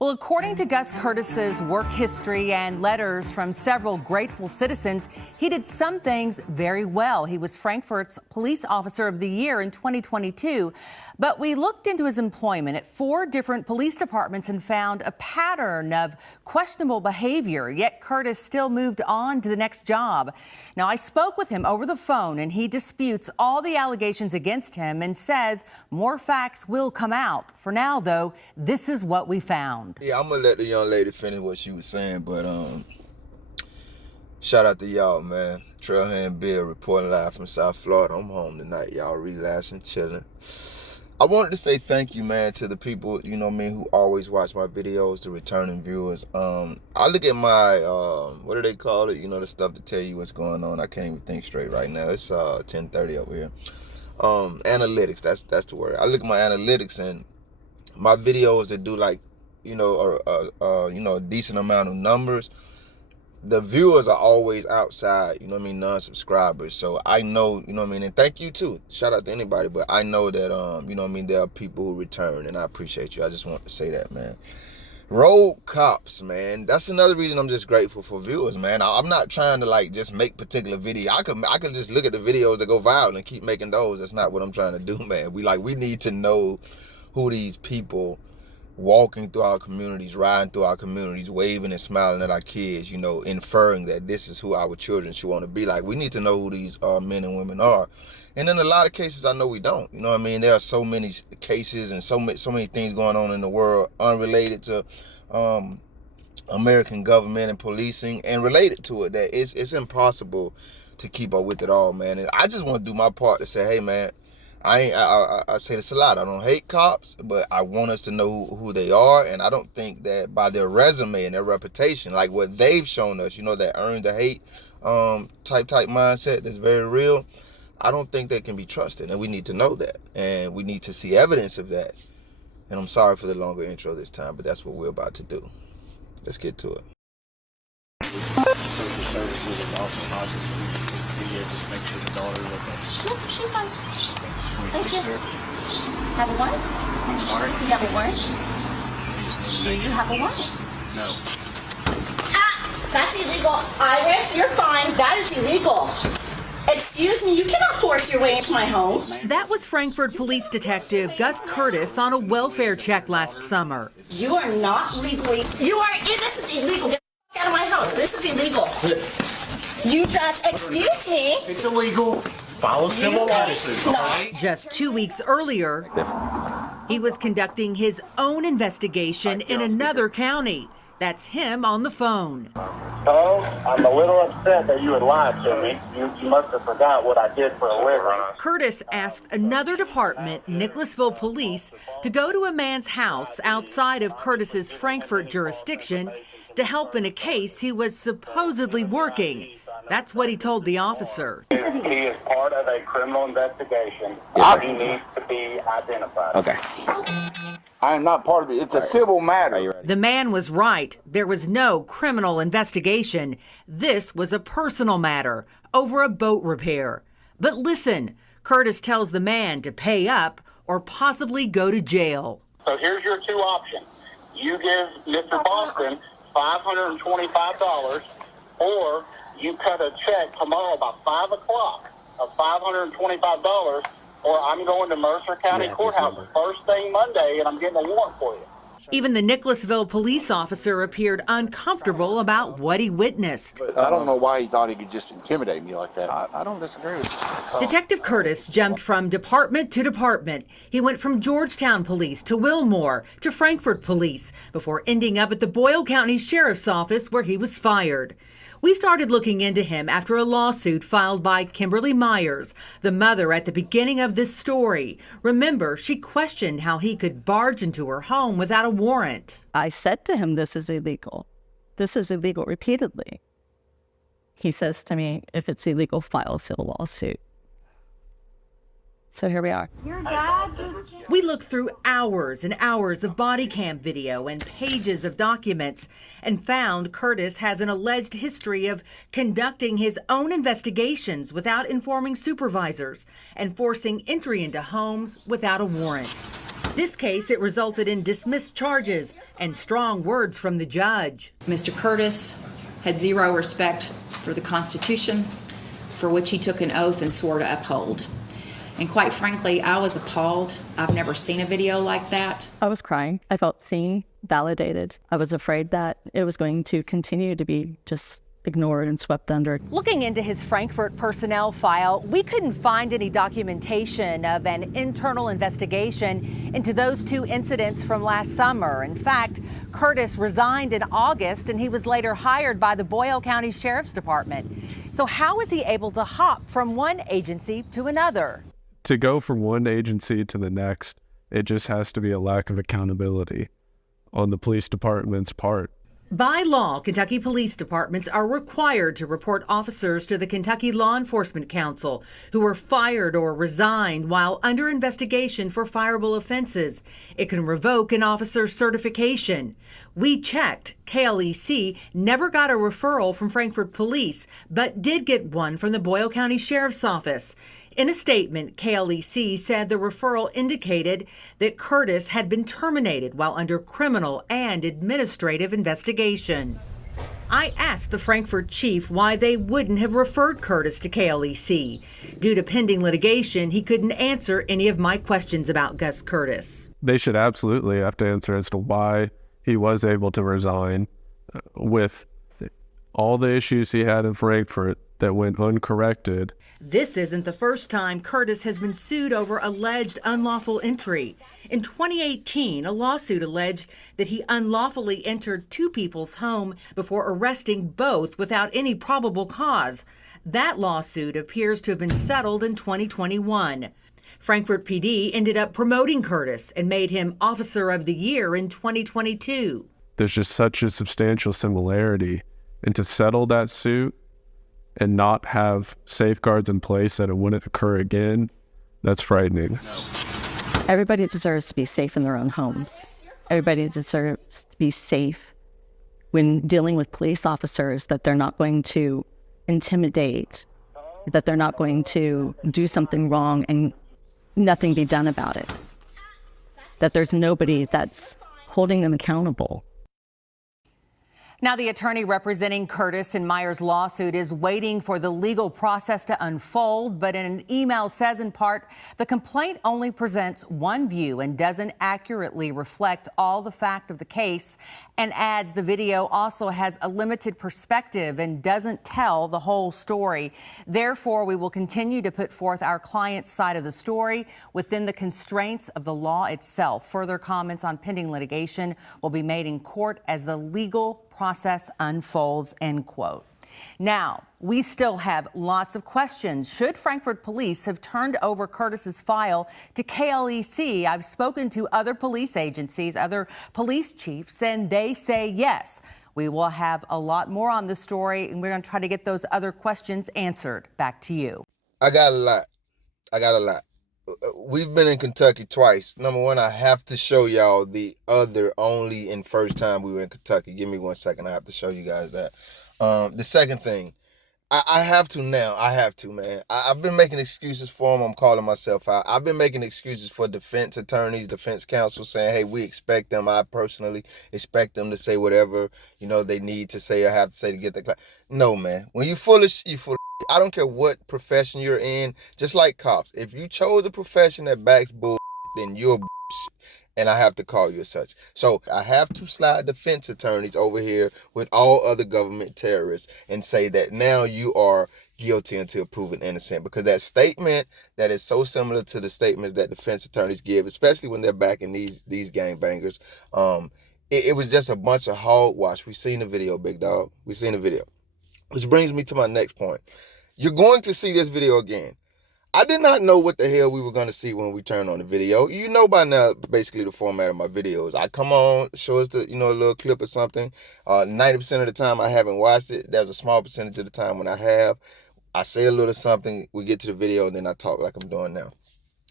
Well, according to Gus Curtis's work history and letters from several grateful citizens, he did some things very well. He was Frankfort's Police Officer of the Year in 2022. But we looked into his employment at 4 different police departments and found a pattern of questionable behavior, yet Curtis still moved on to the next job. Now, I spoke with him over the phone, and he disputes all the allegations against him and says more facts will come out. For now, though, this is what we found. Yeah, I'm gonna let the young lady finish what she was saying, but shout out to y'all, man. Trailhand Bill reporting live from South Florida. I'm home tonight, y'all, relaxing, chilling. I wanted to say thank you, man, to the people, you know what I mean, who always watch my videos, the returning viewers. I look at my, what do they call it? You know, the stuff to tell you what's going on. I can't even think straight right now. It's 10:30 over here. Analytics, that's the word. I look at my analytics, and my videos that do like, you know, a decent amount of numbers, the viewers are always outside, you know what I mean, non-subscribers. So I know, you know what I mean, and thank you too. Shout out to anybody, but I know that, you know what I mean, there are people who return, and I appreciate you. I just want to say that, man. Road cops, man. That's another reason I'm just grateful for viewers, man. I'm not trying to like just make particular video. I can just look at the videos that go viral and keep making those. That's not what I'm trying to do, man. We need to know who these people walking through our communities, riding through our communities, waving and smiling at our kids, you know, inferring that this is who our children should want to be like. We need to know who these men and women are. And in a lot of cases, I know we don't. You know what I mean? There are so many cases and so many things going on in the world unrelated to American government and policing, and related to it, that it's impossible to keep up with it all, man. And I just want to do my part to say, hey, man, I say this a lot. I don't hate cops, but I want us to know who they are. And I don't think that by their resume and their reputation, like what they've shown us, you know, that earn the hate type mindset that's very real, I don't think they can be trusted. And we need to know that. And we need to see evidence of that. And I'm sorry for the longer intro this time, but that's what we're about to do. Let's get to it. Social services and also just make sure the daughter is okay. Yep, she's fine. Thank you. Have a warrant? I'm sorry? You have a warrant? Do you have a warrant? No. Ah! That's illegal. Iris, you're fine. That is illegal. Excuse me, you cannot force your way into my home. That was Frankfort Police Detective Gus Curtis on a welfare check last summer. You are not legally. This is illegal. Get the fuck out of my house. This is illegal. You just, excuse me. It's illegal. Follow civil lawsuits, all right? Just 2 weeks earlier, he was conducting his own investigation in another county. That's him on the phone. Hello, I'm a little upset that you had lied to me. You must have forgot what I did for a living. Curtis asked another department, Nicholasville Police, to go to a man's house outside of Curtis's Frankfort jurisdiction to help in a case he was supposedly working. That's what he told the officer. He is part of a criminal investigation. He needs to be identified. Okay. I am not part of it. It's a civil matter. The man was right. There was no criminal investigation. This was a personal matter over a boat repair. But listen, Curtis tells the man to pay up or possibly go to jail. So here's your 2 options. You give Mr. Boston $525, or you cut a check tomorrow about 5 o'clock of $525, or I'm going to Mercer County Courthouse first thing Monday, and I'm getting a warrant for you. Even the Nicholasville police officer appeared uncomfortable about what he witnessed. I don't know why he thought he could just intimidate me like that. I don't disagree with you. Detective Curtis jumped from department to department. He went from Georgetown Police to Wilmore to Frankfort Police before ending up at the Boyle County Sheriff's Office, where he was fired. We started looking into him after a lawsuit filed by Kimberly Myers, the mother at the beginning of this story. Remember, she questioned how he could barge into her home without a warrant. I said to him, this is illegal. This is illegal repeatedly. He says to me, if it's illegal, file a civil lawsuit. So here we are. Your dad just... We looked through hours and hours of body cam video and pages of documents and found Curtis has an alleged history of conducting his own investigations without informing supervisors and forcing entry into homes without a warrant. This case, it resulted in dismissed charges and strong words from the judge. Mr. Curtis had zero respect for the Constitution, for which he took an oath and swore to uphold. And quite frankly, I was appalled. I've never seen a video like that. I was crying. I felt seen, validated. I was afraid that it was going to continue to be just ignored and swept under. Looking into his Frankfort personnel file, we couldn't find any documentation of an internal investigation into those two incidents from last summer. In fact, Curtis resigned in August and he was later hired by the Boyle County Sheriff's Department. So how was he able to hop from one agency to another? To go from one agency to the next, it just has to be a lack of accountability on the police department's part. By law, Kentucky police departments are required to report officers to the Kentucky Law Enforcement Council who were fired or resigned while under investigation for fireable offenses. It can revoke an officer's certification. We checked. KLEC never got a referral from Frankfort Police, but did get one from the Boyle County Sheriff's Office. In a statement, KLEC said the referral indicated that Curtis had been terminated while under criminal and administrative investigation. I asked the Frankfort chief why they wouldn't have referred Curtis to KLEC. Due to pending litigation, he couldn't answer any of my questions about Gus Curtis. They should absolutely have to answer as to why he was able to resign with all the issues he had in Frankfort that went uncorrected. This isn't the first time Curtis has been sued over alleged unlawful entry. In 2018, a lawsuit alleged that he unlawfully entered two people's home before arresting both without any probable cause. That lawsuit appears to have been settled in 2021. Frankfort PD ended up promoting Curtis and made him Officer of the Year in 2022. There's just such a substantial similarity, and to settle that suit and not have safeguards in place that it wouldn't occur again, that's frightening. Everybody deserves to be safe in their own homes. Everybody deserves to be safe when dealing with police officers, that they're not going to intimidate, that they're not going to do something wrong and nothing be done about it, that there's nobody that's holding them accountable. Now, the attorney representing Curtis in Meyer's lawsuit is waiting for the legal process to unfold, but in an email says in part, the complaint only presents one view and doesn't accurately reflect all the fact of the case, and adds the video also has a limited perspective and doesn't tell the whole story. Therefore, we will continue to put forth our client's side of the story within the constraints of the law itself. Further comments on pending litigation will be made in court as the legal process unfolds, end quote. Now, we still have lots of questions. Should Frankfort Police have turned over Curtis's file to KLEC? I've spoken to other police agencies, other police chiefs, and they say yes. We will have a lot more on the story, and we're going to try to get those other questions answered. Back to you. I got a lot. We've been in Kentucky twice. Number one, I have to show y'all the other only and first time we were in Kentucky. Give me 1 second. I have to show you guys that. The second thing, I have to now. I have to, man. I've been making excuses for them. I'm calling myself out. I've been making excuses for defense attorneys, defense counsel, saying, hey, we expect them. I personally expect them to say whatever, they need to say or have to say to get the class. No, man. When you foolish, you foolish. I don't care what profession you're in, just like cops. If you chose a profession that backs bull, then you're bull, and I have to call you as such. So I have to slide defense attorneys over here with all other government terrorists and say that now you are guilty until proven innocent, because that statement that is so similar to the statements that defense attorneys give, especially when they're backing these gangbangers, it was just a bunch of hogwash. We seen the video, big dog. We seen the video. Which brings me to my next point. You're going to see this video again. I did not know what the hell we were going to see when we turned on the video. You know by now, basically, the format of my videos. I come on, show us a little clip or something. 90% of the time I haven't watched it. There's a small percentage of the time when I have. I say a little something, we get to the video, and then I talk like I'm doing now.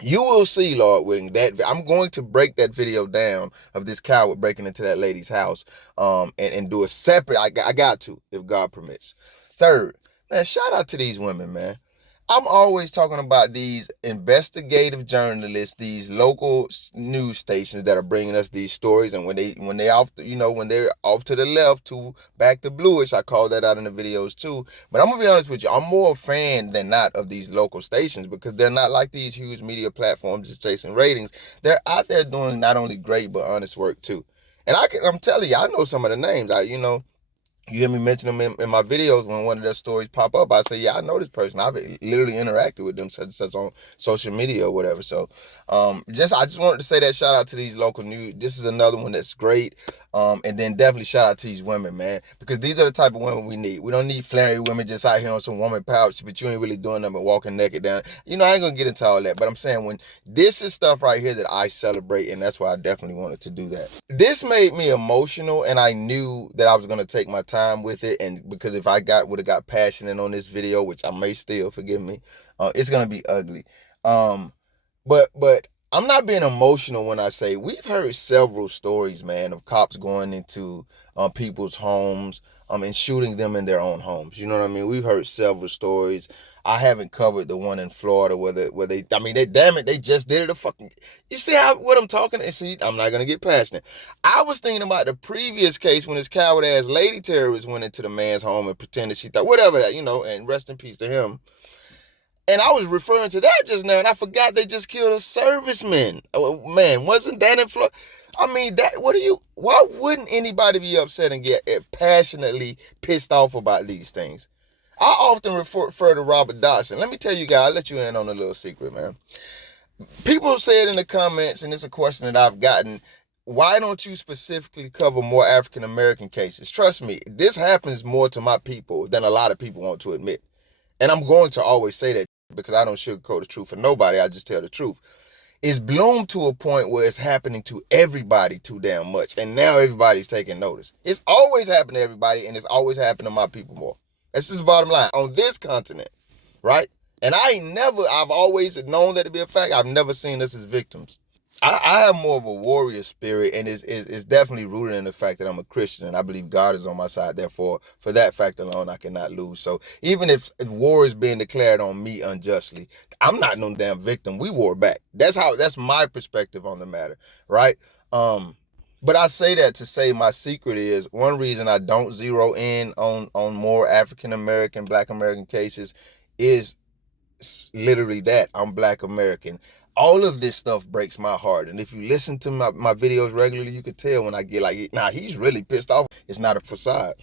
You will see, Lord willing, that I'm going to break that video down of this coward breaking into that lady's house and do a separate, I got to, if God permits. Third, man, shout out to these women, man. I'm always talking about these investigative journalists, these local news stations that are bringing us these stories, and when they off, when they're off to the left to back to bluish, I call that out in the videos too. But I'm gonna be honest with you, I'm more a fan than not of these local stations because they're not like these huge media platforms just chasing ratings. They're out there doing not only great but honest work too. And I'm telling you, I know some of the names. You hear me mention them in my videos when one of their stories pop up. I say, yeah, I know this person. I've literally interacted with them such on social media or whatever. So I just wanted to say that shout out to these local news. This is another one that's great. And then definitely shout out to these women, man, because these are the type of women we need. We don't need flary women just out here on some woman pouch, but you ain't really doing nothing but walking naked down. I ain't gonna get into all that, but I'm saying when this is stuff right here that I celebrate, and that's why I definitely wanted to do that. This made me emotional, and I knew that I was gonna take my time with it, and because if I would have got passionate on this video, which I may still, forgive me, it's gonna be ugly. But I'm not being emotional when I say we've heard several stories, man, of cops going into people's homes and shooting them in their own homes. You know what I mean? We've heard several stories. I haven't covered the one in Florida where they just did it. You see what I'm talking? And see, I'm not gonna get passionate. I was thinking about the previous case when this coward ass lady terrorist went into the man's home and pretended she thought whatever that, and rest in peace to him. And I was referring to that just now, and I forgot they just killed a serviceman. Oh, man, wasn't that in Florida? Why wouldn't anybody be upset and get passionately pissed off about these things? I often refer to Robert Dodson. Let me tell you guys, I'll let you in on a little secret, man. People said in the comments, and it's a question that I've gotten, why don't you specifically cover more African-American cases? Trust me, this happens more to my people than a lot of people want to admit. And I'm going to always say that because I don't sugarcoat the truth for nobody. I just tell the truth. It's bloomed to a point where it's happening to everybody too damn much. And now everybody's taking notice. It's always happened to everybody, and it's always happened to my people more. That's just the bottom line. On this continent, right? And I've always known that to be a fact. I've never seen us as victims. I have more of a warrior spirit, and it's definitely rooted in the fact that I'm a Christian and I believe God is on my side. Therefore, for that fact alone, I cannot lose. So even if war is being declared on me unjustly, I'm not no damn victim. We war back. That's my perspective on the matter, right? But I say that to say my secret is one reason I don't zero in on more African American, Black American cases is literally that I'm Black American. All of this stuff breaks my heart. And if you listen to my videos regularly, you can tell when I get like, nah, he's really pissed off. It's not a facade.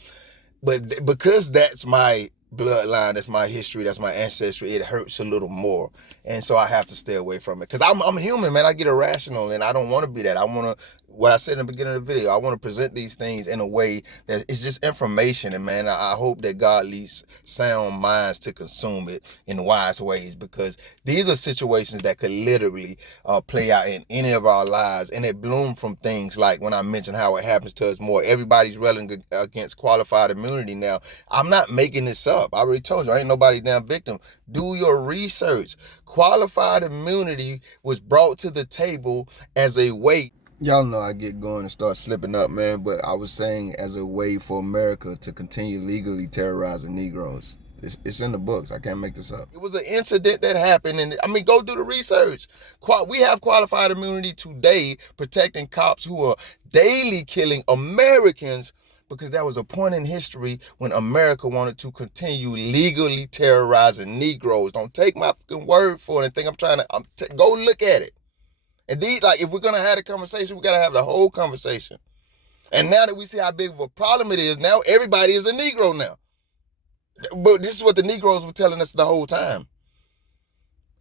But because that's my bloodline, that's my history, that's my ancestry, it hurts a little more. And so I have to stay away from it. Because I'm human, man. I get irrational and I don't want to be that. I want to, what I said in the beginning of the video, I want to present these things in a way that it's just information. And man, I hope that God leads sound minds to consume it in wise ways, because these are situations that could literally play out in any of our lives. And it bloomed from things like when I mentioned how it happens to us more. Everybody's railing against qualified immunity now. I'm not making this up. I already told you, I ain't nobody's damn victim. Do your research. Qualified immunity was brought to the table as a way. Y'all know I get going and start slipping up, man, but I was saying as a way for America to continue legally terrorizing Negroes. It's in the books. I can't make this up. It was an incident that happened, and I mean, go do the research. We have qualified immunity today protecting cops who are daily killing Americans, because there was a point in history when America wanted to continue legally terrorizing Negroes. Don't take my fucking word for it and think go look at it. And if we're gonna have a conversation, we gotta have the whole conversation. And now that we see how big of a problem it is, now everybody is a Negro now. But this is what the Negroes were telling us the whole time.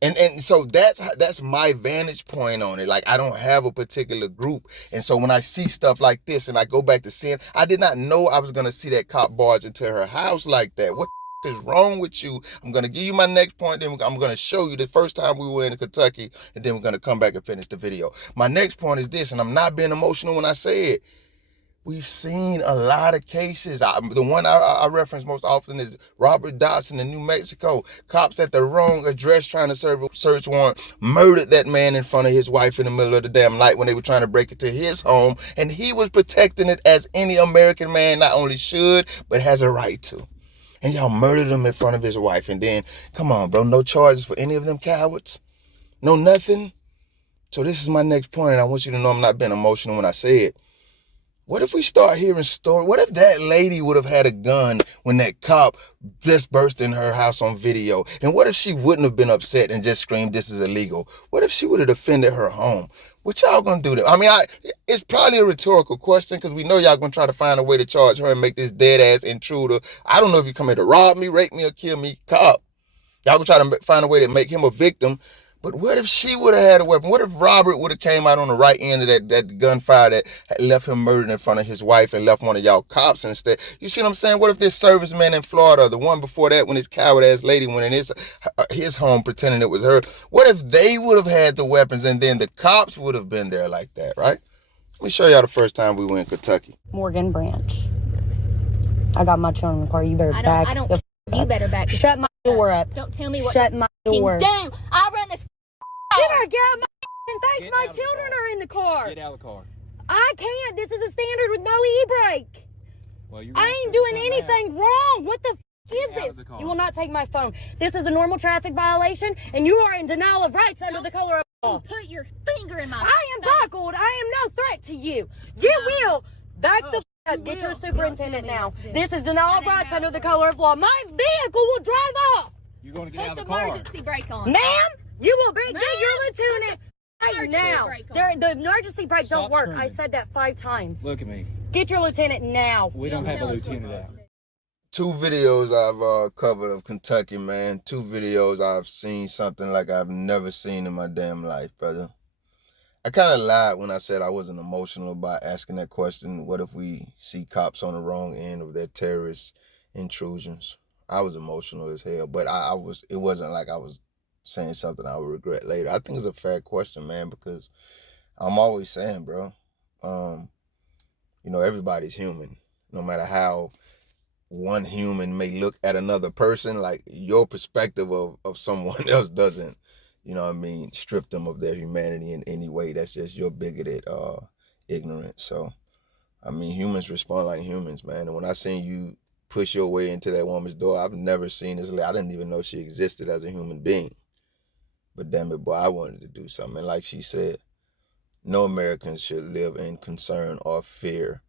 And so that's my vantage point on it. Like, I don't have a particular group. And so when I see stuff like this and I go back to seeing, I did not know I was gonna see that cop barge into her house like that. What is wrong with you? I'm going to give you my next point, then I'm going to show you the first time we were in Kentucky, and then we're going to come back and finish the video. My next point is this, and I'm not being emotional when I say it. We've seen a lot of cases. The one I reference most often is Robert Dodson in New Mexico. Cops at the wrong address trying to serve a search warrant murdered that man in front of his wife in the middle of the damn night when they were trying to break into his home, and he was protecting it as any American man not only should, but has a right to. And y'all murdered him in front of his wife. And then, come on, bro, no charges for any of them cowards? No nothing? So this is my next point, and I want you to know I'm not being emotional when I say it. What if we start hearing stories? What if that lady would have had a gun when that cop just burst in her house on video? And what if she wouldn't have been upset and just screamed, this is illegal? What if she would have defended her home? What y'all gonna do? I mean, it's probably a rhetorical question because we know y'all gonna try to find a way to charge her and make this dead ass intruder. I don't know if you come here to rob me, rape me, or kill me, cop. Y'all gonna try to find a way to make him a victim. But what if she would have had a weapon? What if Robert would have came out on the right end of that gunfire that had left him murdered in front of his wife and left one of y'all cops instead? You see what I'm saying? What if this serviceman in Florida, the one before that when this coward-ass lady went in his home pretending it was her, what if they would have had the weapons and then the cops would have been there like that, right? Let me show y'all the first time we went to Kentucky. Morgan Branch. I got my children in the car. You better You better back. Shut my door up. Don't tell me what. Shut my door. Damn, I run this. Get her, get out of my face. My children are in the car. Get out of the car. I can't. This is a standard with no e-brake. Well, I ain't doing anything wrong. What the is this? You will not take my phone. This is a normal traffic violation, and you are in denial of rights under the color of law. Put your finger in my. I am buckled. I am no threat to you. You will back the up. Get your superintendent now. This is denial of rights under the color of law. My vehicle will drive off. You're going to get out of the car. car. Put the emergency brake on. Ma'am, you will get your lieutenant right now. The emergency brake don't work. I said that 5 times. Look at me. Get your lieutenant now. We don't have a lieutenant out. 2 videos I've covered of Kentucky, man. 2 videos I've seen something like I've never seen in my damn life, brother. I kind of lied when I said I wasn't emotional about asking that question. What if we see cops on the wrong end of their terrorist intrusions? I was emotional as hell, but it wasn't like I was saying something I would regret later. I think it's a fair question, man, because I'm always saying, bro, everybody's human. No matter how one human may look at another person, like your perspective of someone else doesn't, strip them of their humanity in any way. That's just your bigoted ignorance. So, humans respond like humans, man. And when I seen you push your way into that woman's door, I've never seen this. I didn't even know she existed as a human being. But damn it, boy, I wanted to do something. And like she said, no Americans should live in concern or fear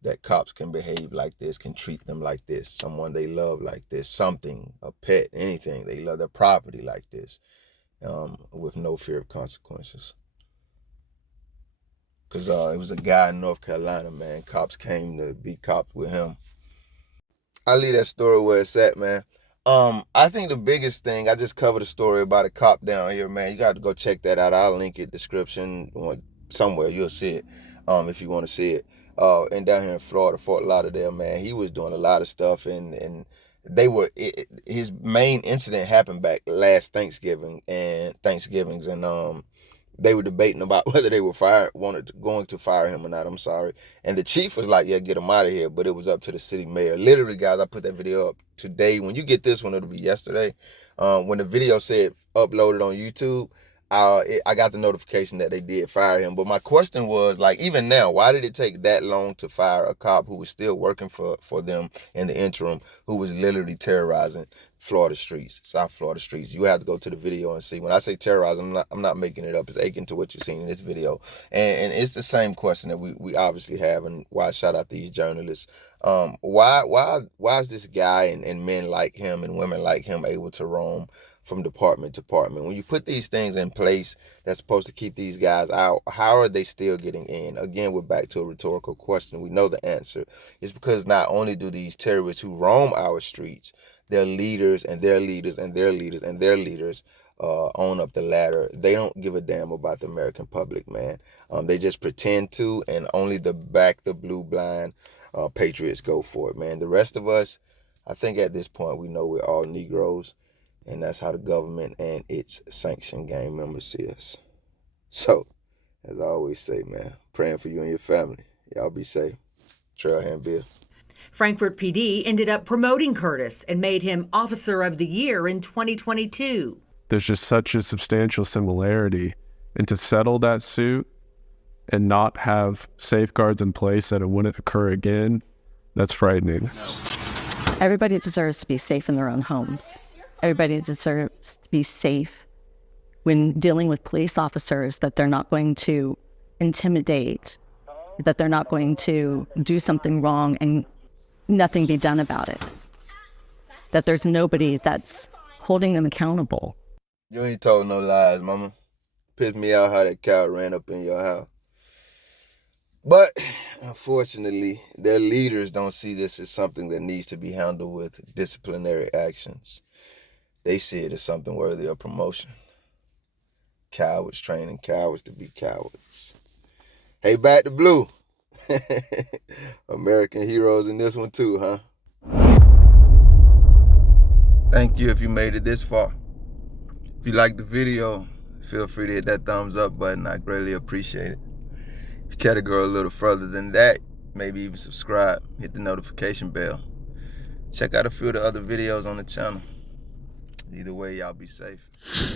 that cops can behave like this, can treat them like this, someone they love like this, something, a pet, anything. They love their property like this. With no fear of consequences. Because it was a guy in North Carolina, man. Cops came to be cops with him. I'll leave that story where it's at, man. I think the biggest thing, I just covered a story about a cop down here, man. You got to go check that out. I'll link it, description, somewhere. You'll see it if you want to see it. And down here in Florida, Fort Lauderdale, man, he was doing a lot of stuff, and his main incident happened back last Thanksgivings, and they were debating about whether they were going to fire him or not. I'm sorry. And the chief was like, yeah, get him out of here. But it was up to the city mayor. Literally, guys, I put that video up today. When you get this one, it'll be yesterday. When the video said uploaded on YouTube, I got the notification that they did fire him. But my question was, like, even now, why did it take that long to fire a cop who was still working for them in the interim, who was literally terrorizing Florida streets, South Florida streets? You have to go to the video and see. When I say terrorize, I'm not making it up. It's akin to what you're seeing in this video. And it's the same question that we obviously have, and why I shout out these journalists. Why is this guy and men like him and women like him able to roam from department to department? When you put these things in place that's supposed to keep these guys out, how are they still getting in? Again, we're back to a rhetorical question. We know the answer. It's because not only do these terrorists who roam our streets, their leaders and their leaders and their leaders and their leaders own up the ladder. They don't give a damn about the American public, man. They just pretend to, and only the blue blind patriots go for it, man. The rest of us, I think at this point, we know we're all Negroes. And that's how the government and its sanctioned gang members see us. So, as I always say, man, praying for you and your family. Y'all be safe. Trailhand Bill. Frankfort PD ended up promoting Curtis and made him Officer of the Year in 2022. There's just such a substantial similarity. And to settle that suit and not have safeguards in place that it wouldn't occur again, that's frightening. No. Everybody deserves to be safe in their own homes. Everybody deserves to be safe when dealing with police officers, that they're not going to intimidate, that they're not going to do something wrong and nothing be done about it. That there's nobody that's holding them accountable. You ain't told no lies, mama. Pissed me out how that cow ran up in your house. But unfortunately, their leaders don't see this as something that needs to be handled with disciplinary actions. They see it as something worthy of promotion. Cowards training cowards to be cowards. Hey, back to blue. American heroes in this one too, huh? Thank you if you made it this far. If you liked the video, feel free to hit that thumbs up button. I greatly appreciate it. If you care to go a little further than that, maybe even subscribe, hit the notification bell. Check out a few of the other videos on the channel. Either way, y'all be safe.